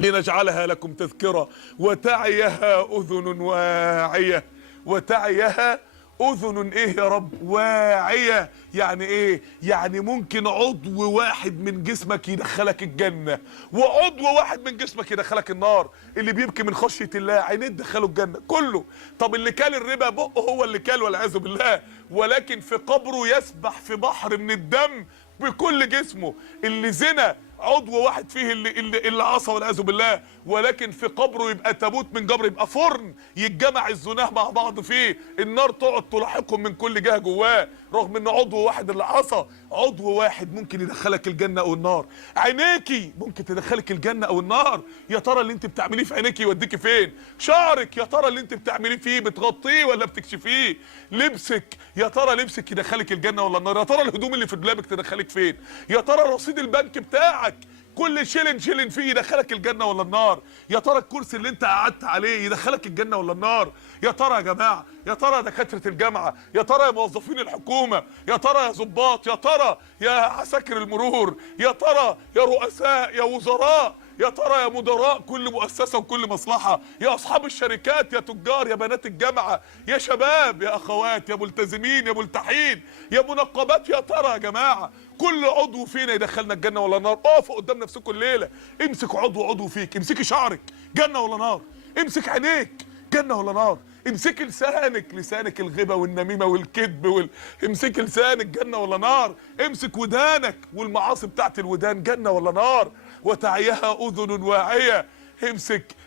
لنجعلها لكم تذكرة وتعيها أذن واعية. وتعيها أذن إيه يا رب؟ واعية. يعني إيه؟ يعني ممكن عضو واحد من جسمك يدخلك الجنة، وعضو واحد من جسمك يدخلك النار. اللي بيبكي من خشية الله عينيه تدخله الجنة كله. طب اللي كال الربا بقه هو اللي كال والعياذ بالله، ولكن في قبره يسبح في بحر من الدم بكل جسمه. اللي زنا عضو واحد فيه اللي عصى والعياذ بالله، ولكن في قبره يبقى تابوت من جبر، يبقى فرن يتجمع الزناه مع بعض فيه، النار تقعد تلاحقهم من كل جهه جواه، رغم ان عضو واحد اللي عصى. عضو واحد ممكن يدخلك الجنه او النار. عينيكي ممكن تدخلك الجنه او النار. يا ترى اللي انت بتعمليه في عينيكي يوديكي فين؟ شعرك يا ترى اللي انت بتعمليه فيه بتغطيه ولا بتكشفيه؟ لبسك يا ترى لبسك يدخلك الجنه ولا النار؟ يا ترى الهدوم اللي في دولابك تدخلك فين؟ يا ترى رصيد البنك بتاعك كل شيلن فيه يدخلك الجنه ولا النار؟ يا ترى الكرسي اللي انت قعدت عليه يدخلك الجنه ولا النار؟ يا ترى يا جماعه، يا ترى يا دكاتره الجامعه، يا ترى يا موظفين الحكومه، يا ترى يا ضباط، يا ترى يا عساكر المرور، يا ترى يا رؤساء، يا وزراء، يا ترى يا مدراء كل مؤسسه وكل مصلحه، يا اصحاب الشركات، يا تجار، يا بنات الجامعه، يا شباب، يا اخوات، يا ملتزمين، يا ملتحين، يا منقبات، يا ترى يا جماعه كل عضو فينا يدخلنا الجنه ولا النار؟ اقفوا قدام نفسكم الليله، امسك عضو فيك، امسكي شعرك جنه ولا نار، امسك عينيك جنه ولا نار، امسكي لسانك الغيبه والنميمه والكذب امسكي لسانك جنه ولا نار، امسك ودانك والمعاصي بتاعت الودان جنه ولا نار. وتعيها اذن واعيه.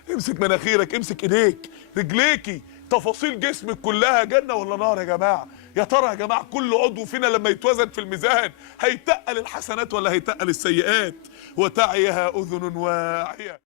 امسك مناخيرك، امسك ايديك، رجليكي، تفاصيل جسمك كلها جنه ولا نار يا جماعه؟ يا ترى يا جماعه كل عضو فينا لما يتوزن في الميزان هيتقل الحسنات ولا هيتقل السيئات؟ وتعيها اذن واعيه.